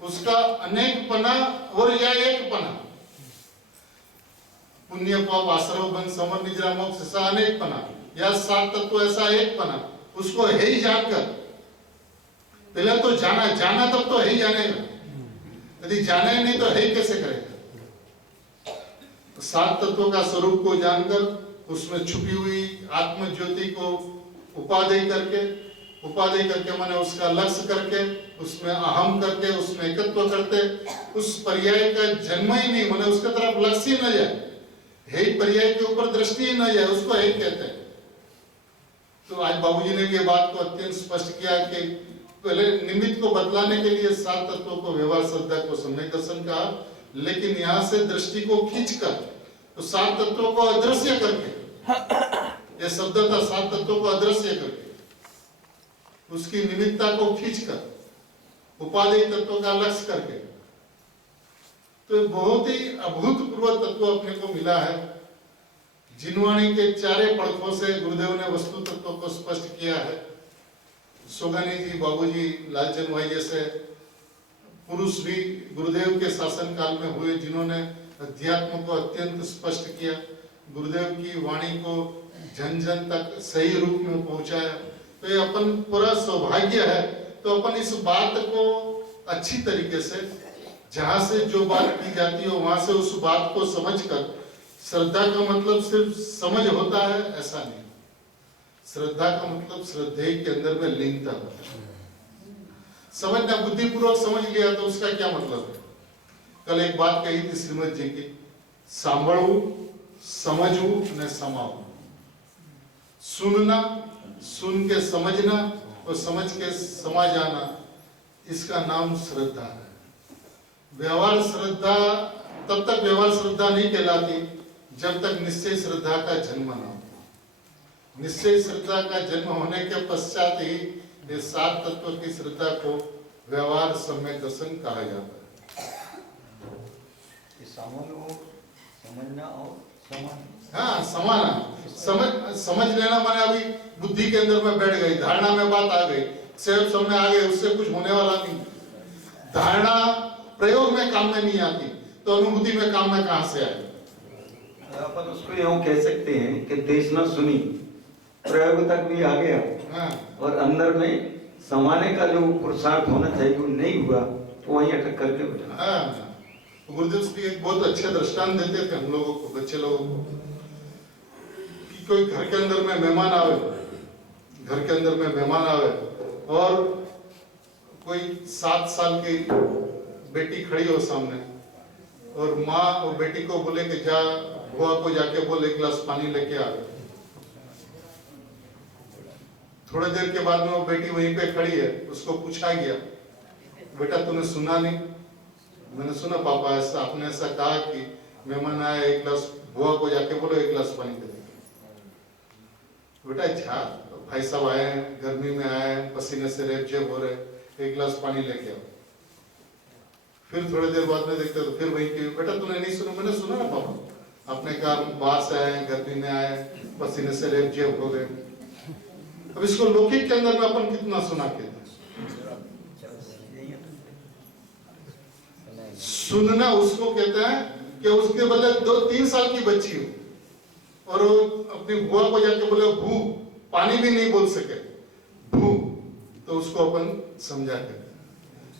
उसका अनेक पना और या एक पना, पुण्य पाप आश्रव बन समर निजरा मोक्ष ऐसा अनेक पना, या 7 तत्व ऐसा एक पना, उसको है ही जानकर, पहले तो जाना तब तो है ही जानेगा, यदि जाने नहीं तो है ही कैसे करेगा। तो 7 तत्वों का स्वरूप को जानकर उसमें छुपी हुई आत्म ज्योति को उपादेय करके माने उसका लक्ष्य करके, उसमें अहम करके, उसमें एकत्व करते, उस पर्याय का जन्म ही नहीं, माने उसके तरफ लक्ष्य ही न जाए, है ही पर्याय के ऊपर दृष्टि ही न जाए, उसको है कहते हैं। तो आज बाबूजी ने ये बात को अत्यंत स्पष्ट किया कि पहले निमित्त को बदलाने के लिए 7 तत्वों को व्यवहार श्रद्धा को सम्यक दर्शन कहा, लेकिन यहाँ से दृष्टि को खींचकर तो 7 तत्वों को अदृश्य करके, ये शब्द था 7 तत्वों को अदृश्य करके, उसकी निमित्ता को खींचकर उपादेय तत्वों का लक्ष्य करके, तो बहुत ही अभूतपूर्व तत्व अपने को मिला है। जिनवाणी के चारे पड़खों से गुरुदेव ने वस्तु तत्व को स्पष्ट किया है। सोगानी जी, बाबूजी, लालचंद भाई जैसे पुरुष भी गुरुदेव के शासन काल में हुए, जिन्होंने अध्यात्म को अत्यंत स्पष्ट किया, गुरुदेव की वाणी को जन जन तक सही रूप में पहुंचाया। तो ये अपन पूरा सौभाग्य है। तो अपन इस बात को अच्छी तरीके से, जहां से जो बात की जाती है वहां से उस बात को समझकर, श्रद्धा का मतलब सिर्फ समझ होता है ऐसा नहीं, श्रद्धा का मतलब श्रद्धेय के अंदर में लीनता होता है। समझना, बुद्धिपूर्वक समझ लिया तो उसका क्या मतलब है। कल एक बात कही थी श्रीमद जी की, सांभळू, समझू ने समाऊ। सुनना, सुन के समझना और समझ के समा जाना, इसका नाम श्रद्धा है। व्यवहार श्रद्धा तब तक व्यवहार श्रद्धा नहीं कहलाती जब तक निश्चय श्रद्धा का जन्म न हो। निश्चय श्रद्धा का जन्म होने के पश्चात ही ये 7 तत्व की श्रद्धा को व्यवहार सम्यक दर्शन कहा जाता है। समझना और हाँ, समाना, समझ लेना माने अभी बुद्धि के अंदर में बैठ गई, धारणा में बात आ गई, सेव समय आ गए, उससे कुछ होने वाला नहीं। धारणा प्रयोग में काम में नहीं आती तो अनुभूति में काम में कहां से आए। अपन उसको यूं कह सकते हैं कि देशना सुनी, प्रयोग तक भी आ गया। हाँ। और अंदर में समाने का जो पुरुषार्थ होना चाहिए वो नहीं हुआ, तो वहीं अटक करके बैठा। हाँ। गुरुदेव जी एक बहुत अच्छे दृष्टांत देते थे हम लोगों को, बच्चे लोगों को, कि कोई घर के अंदर में मेहमान आवे, घर के अंदर में मेहमान आवे और कोई 7 साल की बेटी खड़ी हो सामने, और माँ और बेटी को बोले कि जा बुआ को जाके बोल 1 गिलास पानी लेके आ। थोड़ी देर के बाद में वो बेटी वहीं पे खड़ी है, उसको पूछा गया, बेटा तूने सुना नहीं? मैंने सुना पापा, ऐसा आपने ऐसा कहा कि मेहमान आया, 1 गिलास बुआ को जाके बोलो 1 गिलास पानी दे देंगे। बेटा अच्छा, भाई साहब आए हैं, गर्मी में आए हैं, पसीने से रेपजेब हो रहे, 1 गिलास पानी लेके आओ। फिर थोड़ी देर बाद में देखते तो फिर वही कि बेटा तूने नहीं सुना? मैंने सुना ना पापा, आपने कहा बाहर से आए, गर्मी में आए, पसीने से रेपजेब हो गए। अब इसको लौकिक के अंदर में अपन कितना सुना के सुनना उसको कहते हैं कि उसके बदले 2-3 साल की बच्ची हो और अपनी बुआ को जाके बोले भू, पानी भी नहीं बोल सके, भू, तो उसको अपन समझा देते।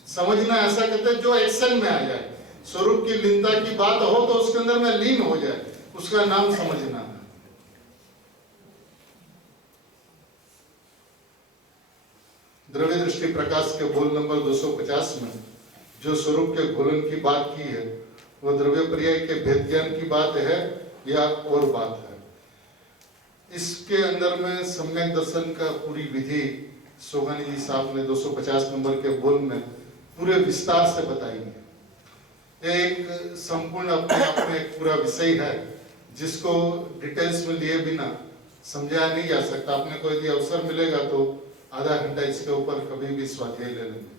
समझना ऐसा कहते हैं जो एक्शन में आ जाए, स्वरूप की लीनता की बात हो तो उसके अंदर में लीन हो जाए, उसका नाम समझना है। द्रव्य दृष्टि प्रकाश के बोल नंबर 250 में जो स्वरूप के घोलन की बात की है, वो द्रव्य पर्याय के भेद ज्ञान की बात है या और बात है। इसके अंदर में सम्यक दर्शन का पूरी विधि सोगानी जी साहब ने 250 नंबर के बोल में पूरे विस्तार से बताई है। एक संपूर्ण अपने आप में एक पूरा विषय है जिसको डिटेल्स में लिए बिना समझाया नहीं जा सकता। आपने को यदि अवसर मिलेगा तो आधा घंटा इसके ऊपर कभी भी स्वाध्याय ले लेंगे।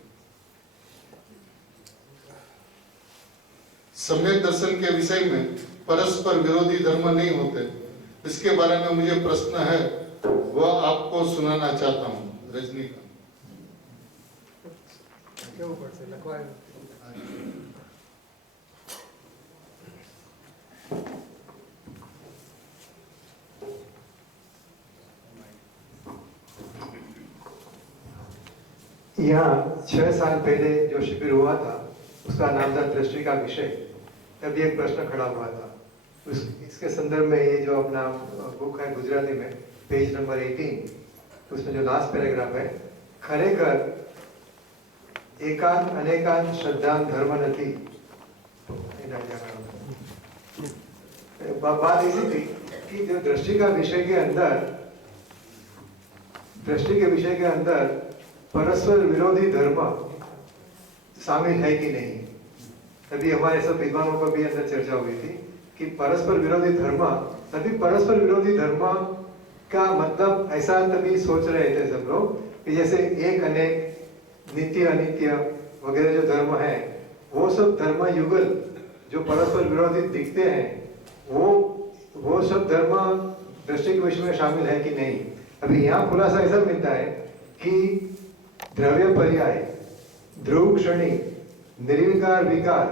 सम्यक दर्शन के विषय में परस्पर विरोधी धर्म नहीं होते, इसके बारे में मुझे प्रश्न है, वह आपको सुनाना चाहता हूँ। रजनी का यहाँ 6 साल पहले जो शिविर हुआ था उसका नाम था दृष्टि का विषय। तभी एक प्रश्न खड़ा हुआ था। इसके संदर्भ में ये जो अपना बुक है गुजराती में पेज नंबर 18 उसमें जो लास्ट पैराग्राफ है, खरेखर एकांत अनेकांत श्रद्धान धर्म નથી। बात ऐसी थी कि जो दृष्टि के विषय के अंदर परस्पर विरोधी धर्म शामिल है कि नहीं। तभी हमारे सब विद्वानों पर भी अंदर चर्चा हुई थी कि परस्पर विरोधी धर्म, तभी परस्पर विरोधी धर्म का मतलब ऐसा तभी सोच रहे थे सब लोग कि जैसे एक अनेक, नित्य अनित्य वगैरह जो धर्म है वो सब धर्म युगल जो परस्पर विरोधी दिखते हैं वो सब धर्म दृष्टि के विषय में शामिल है कि नहीं। अभी यहाँ खुलासा ऐसा मिलता है कि द्रव्य पर्याय, ध्रुव क्षणी, निर्विकार विकार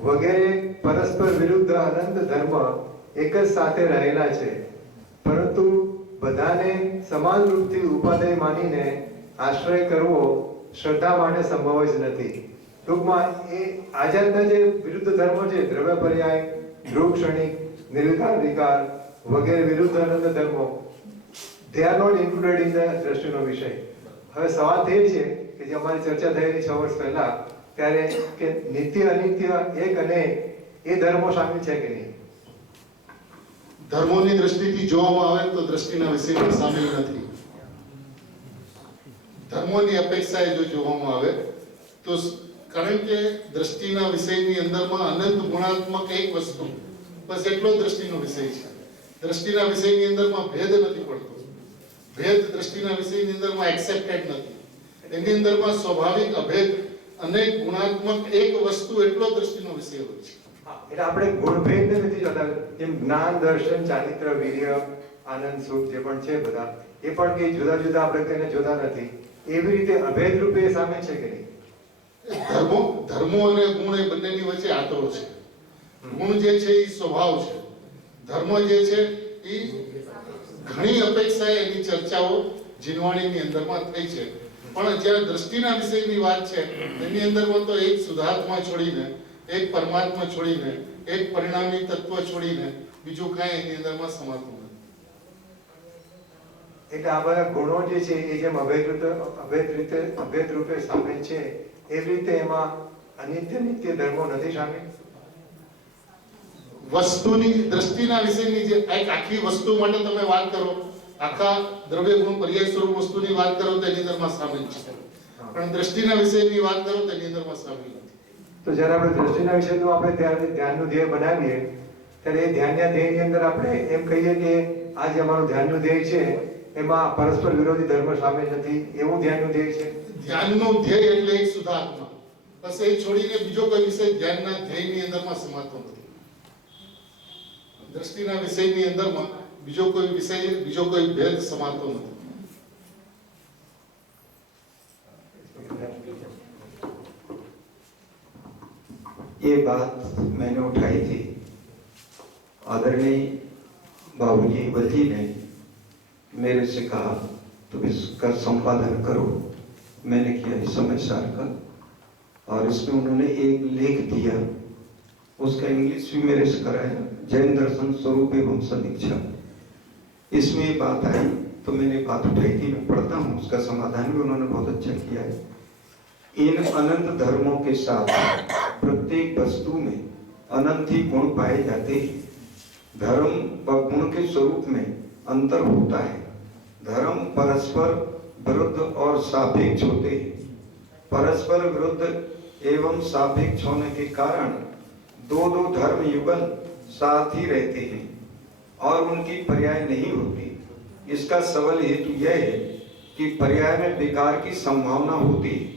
वगैरह परस्पर विरुद्ध अनंत धर्म एक ज સાથે રહેલા છે, પરંતુ બધાને સમાન રૂપથી ઉપાદેય માનીને આશ્રય કરવો શ્રદ્ધા માટે સંભવ જ નથી। ટૂંકમાં એ આજાદના જે વિરુદ્ધ ધર્મો છે, દ્રવ્ય પર્યાય, ધ્રુવ ક્ષણિક, નિર્વિકાર વિકાર વગેરે વિરુદ્ધ અનંત ધર્મો, they are not included in the દ્રષ્ટિનો વિષય। હવે સવાલ તે છે કે જે અમારી ચર્ચા થયેલી 6 વર્ષ પહેલા ત્યારે કે નિત્ય અનિત્ય એક અને એ ધર્મો શામિલ છે કે નહીં। ધર્મોની દ્રષ્ટિથી જોવામાં આવે તો દ્રષ્ટિના વિષયમાં સામેલ નથી। ધર્મોની અપેક્ષાએ જો જોવામાં આવે તો કારણ કે દ્રષ્ટિના વિષયની અંદરમાં અનંત ગુણાત્મક એક વસ્તુ બસ એટલો દ્રષ્ટિનો વિષય છે। દ્રષ્ટિના વિષયની અંદરમાં ભેદ નથી પડતો। ભેદ દ્રષ્ટિના વિષયની અંદરમાં એક્સેપ્ટેડ નથી। એની અંદરમાં સ્વાભાવિક અભેદ અનેક ગુણાત્મક એક વસ્તુ એટલો દ્રષ્ટિનો વિષય હોય છે। એટલે આપણે ગુણભેદને નથી જોતા, જેમ જ્ઞાન, દર્શન, ચારિત્ર, વીર્ય, આનંદ, સુખ જે પણ છે બધા એ પણ કે જુદા જુદા આપણે કઈને જોતા નથી, એવી રીતે અભેદ રૂપે સામેલ છે કે નહીં। ધર્મો અને ગુણ એ બંનેની વચ્ચે આંતરો છે। ગુણ જે છે એ સ્વભાવ છે, ધર્મ જે છે એ ઘણી અપેક્ષાએ એની ચર્ચાઓ જીનવાણીની અંદરમાં થઈ છે। પણ જ્યારે દ્રષ્ટિના વિષયની વાત છે એની અંદરમાં તો એક શુદ્ધાત્મા છોડીને, એક પરમાત્મા છોડીને, એક પરિણામી તત્વ છોડીને બીજું કાંઈ એની અંદરમાં સમાતું નથી। એટલે આ બધા ગુણો જે છે એ જેમ અભેદ રૂપે સામેલ છે એવી રીતે એમાં અનિત્ય નિત્ય ધર્મો નથી સામેલ। વસ્તુની દ્રષ્ટિના વિષયની જે એક આખી વસ્તુ માટે તમે વાત કરો, આખા દ્રવ્ય ગુણ પર્યાય સ્વરૂપ વસ્તુની વાત કરો તો એની અંદરમાં સામેલ છે, પણ દ્રષ્ટિના વિષયની વાત કરો તો એની અંદરમાં સામેલ નથી। તો જ્યારે આપણે દ્રષ્ટિના વિષયનું આપણે ત્યારે ધ્યાનનું ધ્યેય બનાવીએ ત્યારે એ ધ્યાનના ધ્યેયની અંદર આપણે એમ કહીએ કે આ જે અમારું ધ્યાનનું ધ્યેય છે એમાં પરસ્પર વિરોધી ધર્મ સામેલ નથી, એવું ધ્યાનનું ધ્યેય છે। ધ્યાનનું ધ્યેય એટલે એક શુદ્ધાત્મા, બસ એ છોડીને બીજો કોઈ વિષય ધ્યાનના ધ્યેયની અંદરમાં સમાતો નથી। દ્રષ્ટિના વિષયની અંદરમાં બીજો કોઈ વિષય, બીજો કોઈ ભેદ સમાતો નથી। ये बात मैंने उठाई थी, आदरणीय बाबूजी वती ने मेरे से कहा तुम इसका संपादन करो। मैंने किया इस समय सार का, और इसमें उन्होंने एक लेख दिया, उसका इंग्लिश भी मेरे से कराया, जैन दर्शन स्वरूप एवं समीक्षा। इसमें ये बात आई तो मैंने बात उठाई थी, मैं पढ़ता हूँ, उसका समाधान भी उन्होंने बहुत अच्छा किया है। इन अनंत धर्मों के साथ प्रत्येक वस्तु में अनंत ही गुण पाए जाते हैं। धर्म व गुण के स्वरूप में अंतर होता है। धर्म परस्पर विरुद्ध और सापेक्ष होते हैं। परस्पर विरुद्ध एवं सापेक्ष होने के कारण दो धर्म युगल साथ ही रहते हैं और उनकी पर्याय नहीं होती। इसका सबल हेतु यह है कि पर्याय में विकार की संभावना होती है।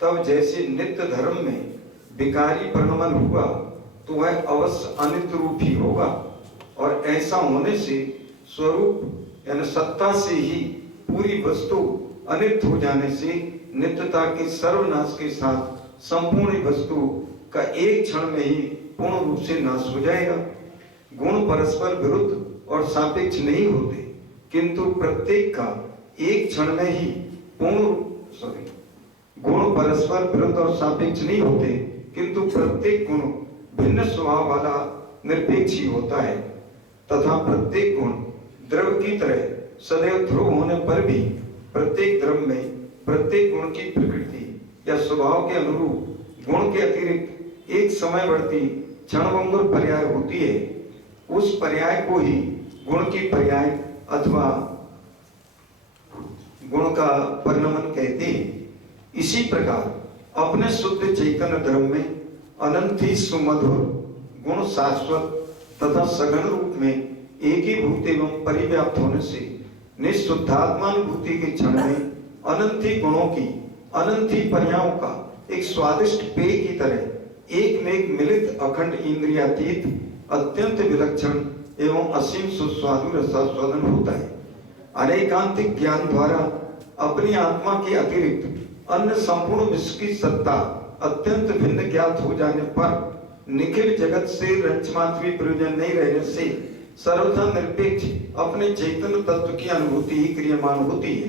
तब जैसे नित्य धर्म में विकारी परिणमन हुआ तो वह अवश्य अनित्य रूप ही होगा, और ऐसा होने से स्वरूप यानी सत्ता से ही पूरी वस्तु अनित्य हो जाने से नित्यता के सर्वनाश के साथ संपूर्ण वस्तु का एक क्षण में ही पूर्ण रूप से नाश हो जाएगा। गुण परस्पर विरुद्ध और सापेक्ष नहीं होते, किंतु प्रत्येक का एक क्षण में ही गुण परस्पर विरुद्ध और सापेक्ष नहीं होते, किंतु प्रत्येक गुण भिन्न स्वभाव वाला निरपेक्ष ही होता है, तथा प्रत्येक गुण द्रव की तरह सदैव ध्रुव होने पर भी प्रत्येक द्रव में प्रत्येक गुण की प्रकृति या स्वभाव के अनुरूप गुण के अतिरिक्त एक समयवर्ती क्षणभंगुर पर्याय होती है। उस पर्याय को ही गुण की पर्याय अथवा गुण का परिणमन कहते हैं। इसी प्रकार अपने शुद्ध चैतन्य धर्म में अनंत ही सुमधुर गुण शाश्वत तथा सघन रूप में एकीभूत एवं परिव्याप्त होने से निःशुद्धात्मानुभूति के क्षण में अनंत ही गुणों की अनंत ही पर्यायों का एक स्वादिष्ट पेय की तरह एक में एक मिलित अखंड इंद्रियातीत अत्यंत विलक्षण एवं असीम सुस्वादु रसास्वादन होता है। अनेकांतिक ज्ञान द्वारा अपनी आत्मा के अतिरिक्त अन्य संपूर्ण विश्व की सत्ता अत्यंत भिन्न ज्ञात हो जाने पर निखिल जगत से रंचमात्र भी प्रयोजन नहीं रहने से सर्वथा निरपेक्ष अपने चैतन्य तत्व की अनुभूति ही क्रियमान होती है।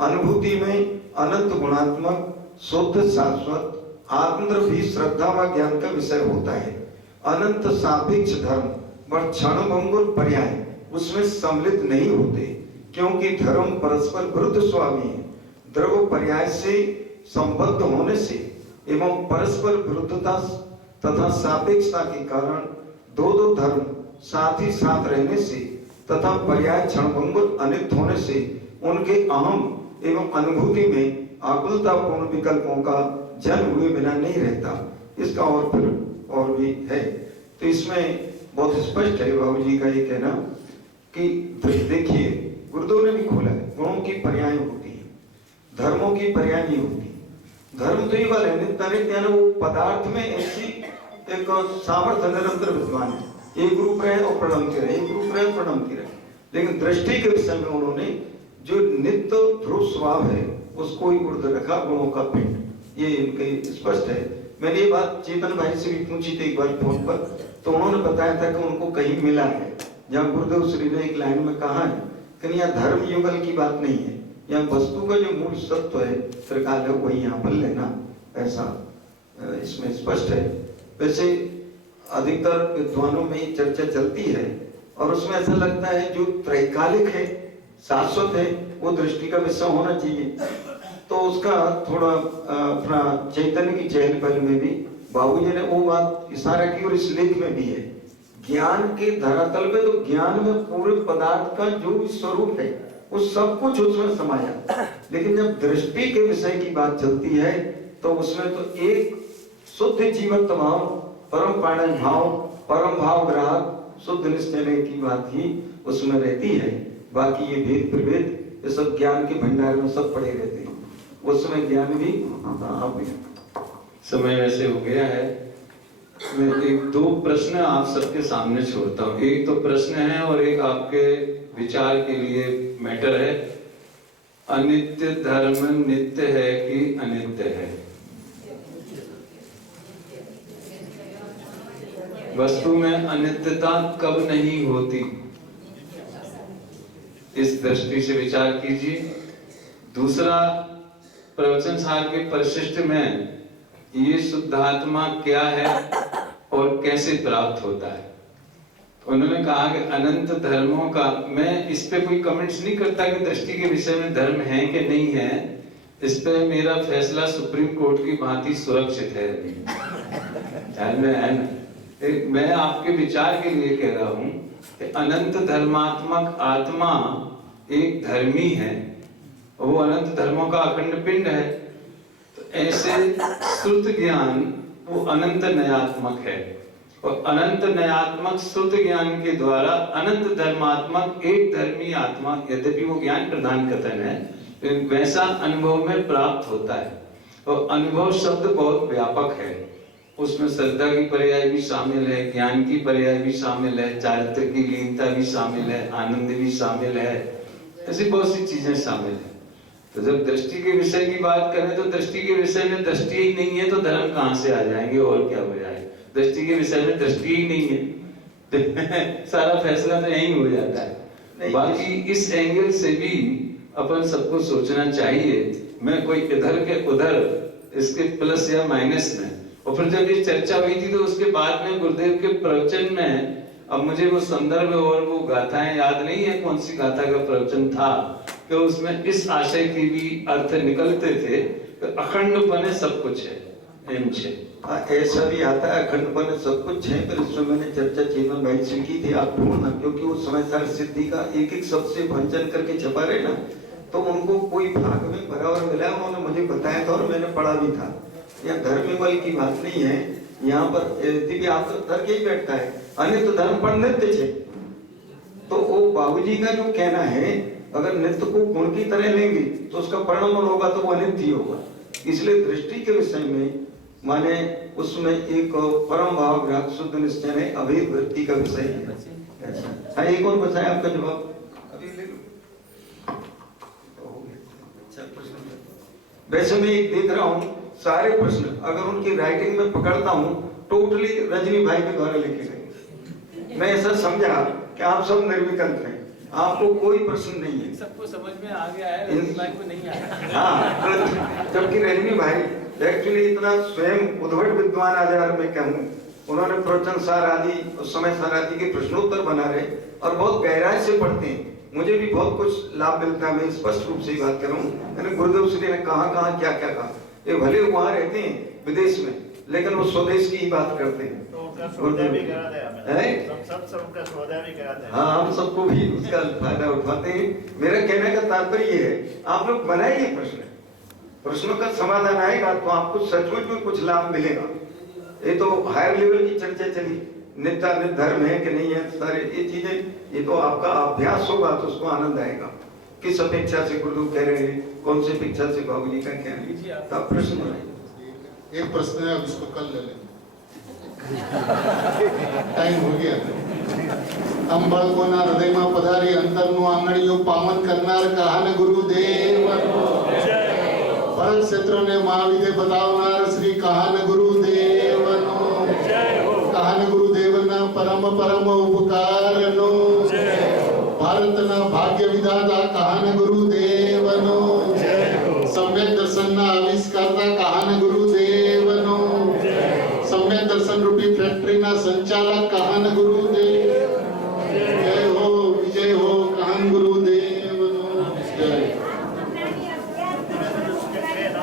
अनुभूति में अनंत गुणात्मक शुद्ध शाश्वत आत्मद्रव भी श्रद्धा व ज्ञान का विषय होता है। अनंत सापेक्ष धर्म व क्षणभंगुर पर्याय उसमें सम्मिलित नहीं होते, क्योंकि धर्म परस्पर विरुद्ध स्वामी है। द्रव पर्याय से संबद्ध होने से एवं परस्पर विरुद्धता तथा सापेक्षता के कारण दो दो धर्म साथ ही साथ रहने से तथा पर्याय क्षणभंगुर अनित होने से उनके अहम एवं अनुभूति में आकुलतापूर्ण विकल्पों का जन्म हुए बिना नहीं रहता। इसका और फिर और भी है। तो इसमें बहुत स्पष्ट है बाबू जी का ये कहना कि देखिए गुरुदेव ने भी खोला है, गुणों की पर्याय होती है, धर्मों की पर्याय नहीं होती। धर्म तो ये वाला है नित्य वो पदार्थ में ऐसी एक सामर्थ्य निरंतर विद्वान है, एक रूप रहे और प्रणमती रहे, एक रूप रहे प्रणमती रहे। लेकिन दृष्टि के विषय में उन्होंने जो नित्य ध्रुव स्वभाव है उसको ही ऊर्ध्व रखा, गुणों का पिंड, ये इनके स्पष्ट है। मैंने ये बात चेतन भाई से भी पूछी थी एक बार फोन पर, तो उन्होंने बताया था कि उनको कहीं मिला है जहाँ गुरुदेव श्री ने एक लाइन में कहा है कि यहाँ धर्म युगल की बात नहीं है, यहाँ वस्तु का जो मूल सत्व है त्रिकाल है वही यहाँ पर लेना, ऐसा इसमें स्पष्ट है। वैसे अधिकतर विद्वानों में चर्चा चलती है और उसमें ऐसा लगता है जो त्रैकालिक है शाश्वत है वो दृष्टि का विषय होना चाहिए। तो उसका थोड़ा अपना चैतन्य की चहल पहल में भी बाबूजी ने वो बात इशारा की और इस लेख में भी है। ज्ञान के धरातल पे तो ज्ञान में पूरे पदार्थ का जो भी स्वरूप है वो सब कुछ उसमें समाया, लेकिन जब दृष्टि के विषय की बात चलती है तो उसमें तो एक शुद्ध जीवंत भाव, परम प्राण भाव, परम भाव ग्राहक शुद्ध निश्चय की बात ही उसमें रहती है। बाकी ये भेद प्रभेद ये सब ज्ञान के भंडार में सब पड़े रहते हैं, उसमें ज्ञान भी समय वैसे हो गया है। मैं एक दो प्रश्न आप सबके सामने छोड़ता हूँ। एक तो प्रश्न है और एक आपके विचार के लिए मैटर है। अनित्य धर्म नित्य है कि अनित्य है? वस्तु में अनित्यता कब नहीं होती, इस दृष्टि से विचार कीजिए। दूसरा, प्रवचन सार के परिशिष्ट में ये शुद्धात्मा क्या है और कैसे प्राप्त होता है। उन्होंने कहा कि अनंत धर्मों का, मैं इस पे कोई कमेंट्स नहीं करता कि दृष्टि के विषय में धर्म है कि नहीं है, इस पे मेरा फैसला सुप्रीम कोर्ट की भांति सुरक्षित है। ध्यान में है ना? मैं आपके विचार के लिए कह रहा हूं कि अनंत धर्मात्मक आत्मा एक धर्मी है, वो अनंत धर्मों का अखंड पिंड है। तो ऐसे श्रुत ज्ञान वो अनंत नयात्मक है और अनंत नयात्मक श्रुत ज्ञान के द्वारा अनंत धर्मात्मक एक धर्मी आत्मा, यद्यपि वो ज्ञान प्रदान कथन है, वैसा अनुभव में प्राप्त होता है। और अनुभव शब्द बहुत व्यापक है, उसमें श्रद्धा की पर्याय भी शामिल है, ज्ञान की पर्याय भी शामिल है, चारित्र की लीनता भी शामिल है, आनंद भी शामिल है, ऐसी बहुत सी चीजें शामिल है। तो जब दृष्टि के विषय की बात करें तो दृष्टि के विषय में दृष्टि ही नहीं है तो धर्म कहाँ से आ जाएंगे और क्या हो जाएगा? दृष्टि के विषय में दृष्टि ही नहीं है तो सारा फैसला तो यही हो जाता है। बाकी इस एंगल से भी अपन सबको सोचना चाहिए। मैं कोई इधर के उधर इसके प्लस या माइनस में। और फिर जब ये चर्चा हुई थी तो उसके बाद में गुरुदेव के प्रवचन में, अब मुझे वो संदर्भ और वो गाथाएं याद नहीं है कौन सी गाथा का प्रवचन था, कि उसमें इस आशय की भी अर्थ निकलते थे कि अखंडपन सब कुछ है। ऐसा भी आता है अखंडपन सब कुछ है, पर इसमें मैंने चर्चा चीन में की थी आप ढूंढना, क्योंकि वो समय सार सिद्धि का एक एक शब्द से भंजन करके छपा रहे ना, तो उनको कोई भाग में बराबर मिला, उन्होंने मुझे बताया था और मैंने पढ़ा भी था। यहाँ धर्म बल की बात नहीं है, यहाँ पर यदि भी आपका तर्क ही बैठता है अन्य धर्म पर नृत्य है, तो वो बाबूजी का जो कहना है अगर नृत्य को गुण की तरह लेंगे तो उसका परिणाम होगा तो वो अनित्य होगा। इसलिए दृष्टि के विषय में माने उसमें एक परम भाव ग्राहक शुद्ध निश्चय है, अभेद वृत्ति का विषय है। हाँ, एक और बताया आपका जवाब अभी ले लो। वैसे मैं एक देख रहा हूँ सारे प्रश्न अगर उनकी राइटिंग में पकड़ता हूँ टोटली रजनी भाई के द्वारा लिखे गए। मैं ऐसा समझा कि आप सब निर्विकल्प हैं, आपको कोई प्रश्न नहीं है, सबको समझ में आ गया है, रजनी भाई को नहीं आया। हाँ, जबकि रजनी भाई एक्चुअली इतना स्वयं उद्भट विद्वान आधार में कहूँ, उन्होंने प्रवचन सार आदि समय सार आदि के प्रश्नोत्तर बना रहे और बहुत गहराई से पढ़ते हैं। मुझे भी बहुत कुछ लाभ मिलता है, मैं स्पष्ट रूप से ही बात कर रहा हूँ। मैंने गुरुदेव श्री ने कहाँ क्या क्या कहा, ये भले वहाँ रहते हैं विदेश में लेकिन वो स्वदेश की ही बात करते हैं। हाँ, हम सबको भी उसका फायदा उठाते हैं। मेरा कहने का तात्पर्य ये है आप लोग बनाइए प्रश्नों का समाधान आएगा तो आपको सचमुच में कुछ लाभ मिलेगा। ये तो हायर लेवल की चर्चा चली, नित्य धर्म है कि नहीं है, सारे ये चीजें, ये तो आपका अभ्यास होगा तो उसको आनंद आएगा। किस अपेक्षा से गुरुदेव कह रहे हैं, कौन सी अपेक्षा से बाबूजी का कह रहे हैं, तब प्रश्न बनाइए। एक प्रश्न है, अब इसको कल ले लेंगे, टाइम हो गया। हम बाळकोना हृदयમાં પધારી અંતરનું આંગણીઓ પાવન કરનાર કહાન ગુરુદેવનો પરમ ક્ષેત્રને મહાવિદ્ય બતાવનાર શ્રી કહાન ગુરુદેવનો કહાન ગુરુદેવના પરમ ઉપકારનો ભારતના ભાગ્ય વિધાતા કહાન ગુરુદેવનો સમ્યક દર્શનના આવિષ્કારતા કહાન ગુરુદેવનો सम्यक दर्शन रूपी फैक्ट्री ना